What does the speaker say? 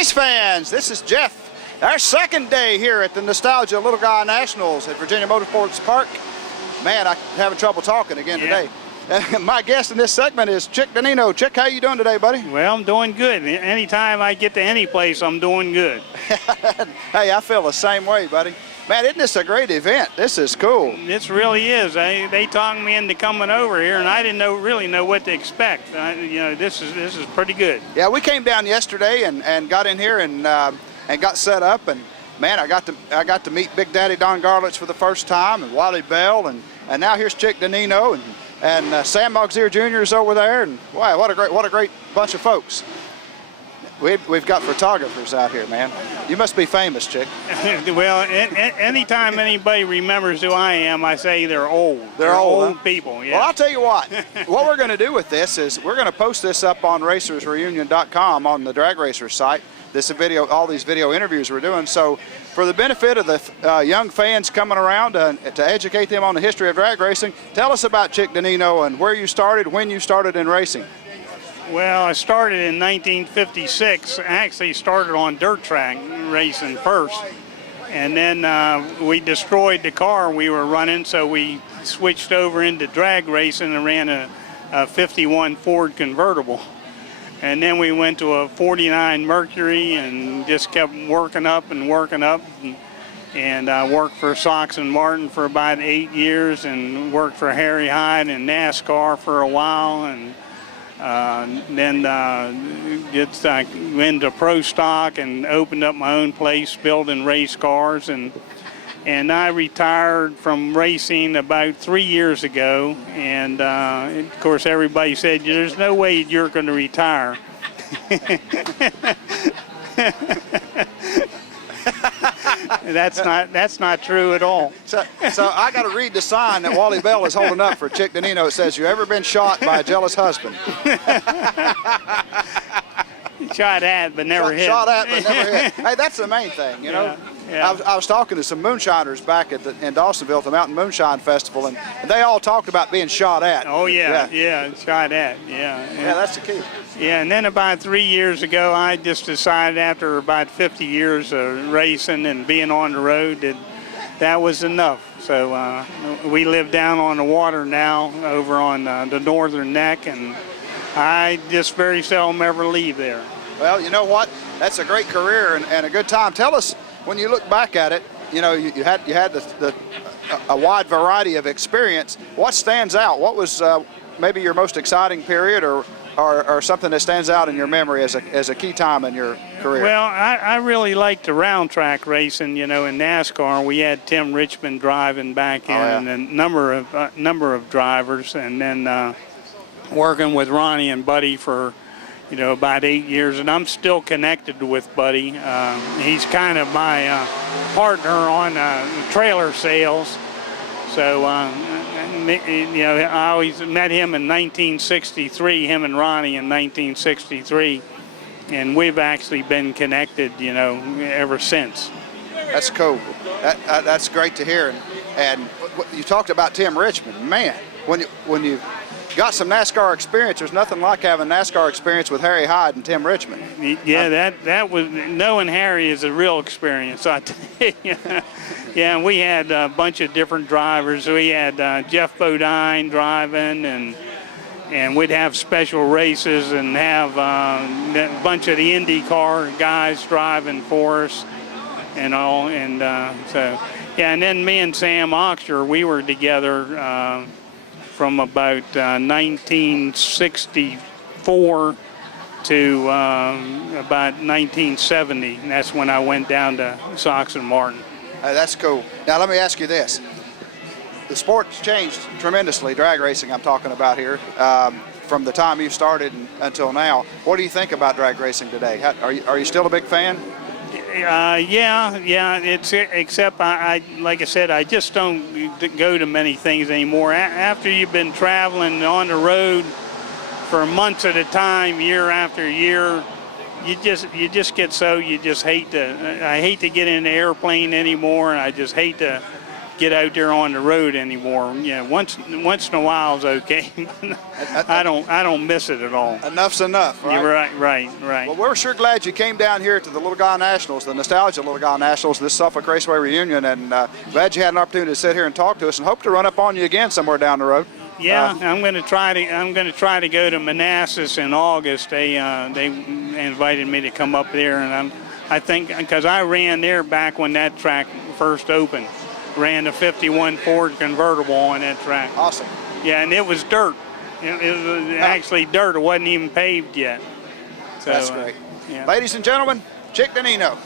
Race fans, this is Jeff. Our second day here at the Nostalgia Little Guy Nationals at Virginia Motorsports Park. Man, I'm having trouble talking again today. My guest in this segment is Chick Deninno. Chick, how you doing today, buddy? Well, I'm doing good. Anytime I get to any place, I'm doing good. Hey, I feel the same way, buddy. Man, isn't this a great event? This is cool. This really is. They talked me into coming over here, and I didn't really know what to expect. This is pretty good. Yeah, we came down yesterday and got in here and got set up, and man, I got to meet Big Daddy Don Garlits for the first time, and Wally Bell, and now here's Chick Deninno, and Sam Auxier Jr. is over there, and wow, what a great bunch of folks. We've got photographers out here, man. You must be famous, Chick. Well, anytime anybody remembers who I am, I say they're old. They're old people, yeah. Well, I'll tell you what. What we're going to do with this is we're going to post this up on RacersReunion.com on the Drag Racers site. All these video interviews we're doing. So for the benefit of the young fans coming around to educate them on the history of drag racing, tell us about Chick Deninno and where you started, when you started in racing. Well, I started in 1956. I actually started on dirt track racing first. And then we destroyed the car we were running, so we switched over into drag racing and ran a 51 Ford convertible. And then we went to a 49 Mercury and just kept working up and worked for Sox and Martin for about 8 years and worked for Harry Hyde and NASCAR for a while, and then went to Pro Stock and opened up my own place building race cars, and I retired from racing about 3 years ago, and of course everybody said there's no way you're going to retire. That's not true at all. So I got to read the sign that Wally Bell is holding up for Chick Deninno. It says, "You ever been shot by a jealous husband?" Shot at, but never hit. Shot at, but never hit. Hey, that's the main thing, you know. Yeah. I was talking to some moonshiners back in Dawsonville at the Mountain Moonshine Festival, and they all talked about being shot at. Oh, yeah, shot at, yeah. Yeah, that's the key. Yeah, and then about 3 years ago, I just decided after about 50 years of racing and being on the road that was enough. So we live down on the water now over on the northern neck, and I just very seldom ever leave there. Well, you know what? That's a great career and a good time. Tell us, when you look back at it, you know, you had a wide variety of experience. What stands out? What was maybe your most exciting period, or something that stands out in your memory as a key time in your career? Well, I really liked the round track racing, you know, in NASCAR. We had Tim Richmond driving back in, and a number of drivers, and then working with Ronnie and Buddy for, you know, about 8 years, and I'm still connected with Buddy. He's kind of my partner on trailer sales. So, you know, I always met him in 1963, him and Ronnie in 1963, and we've actually been connected, you know, ever since. That's cool. That's great to hear. And you talked about Tim Richmond. Man, when you got some NASCAR experience, there's nothing like having NASCAR experience with Harry Hyde and Tim Richmond. Yeah, that was, knowing Harry is a real experience, I tell you. Yeah, and we had a bunch of different drivers. We had Jeff Bodine driving, and we'd have special races and have a bunch of the IndyCar guys driving for us and all. And so, yeah, and then me and Sam Auxier, we were together from about 1964 to about 1970. And that's when I went down to Sox and Martin. That's cool. Now let me ask you this. The sport's changed tremendously, drag racing I'm talking about here, from the time you started until now. What do you think about drag racing today? Are you still a big fan? Yeah. Except I like I said, I just don't go to many things anymore. After you've been traveling on the road for months at a time, year after year, you just get so, you just hate to. I hate to get in the airplane anymore, and I just hate to get out there on the road anymore. Once in a while is okay. I don't miss it at all. Enough's enough, right? You're right. Well, we're sure glad you came down here to the Little Guy Nationals, the Nostalgia Little Guy Nationals, this Suffolk Raceway reunion, and glad you had an opportunity to sit here and talk to us, and hope to run up on you again somewhere down the road. Yeah, I'm going to try to go to Manassas in August. They invited me to come up there, and I think because I ran there back when that track first opened, ran the 51 Ford convertible on that track. Awesome. Yeah, and it was dirt. It was actually dirt. It wasn't even paved yet. So, that's great. Yeah. Ladies and gentlemen, Chick Deninno.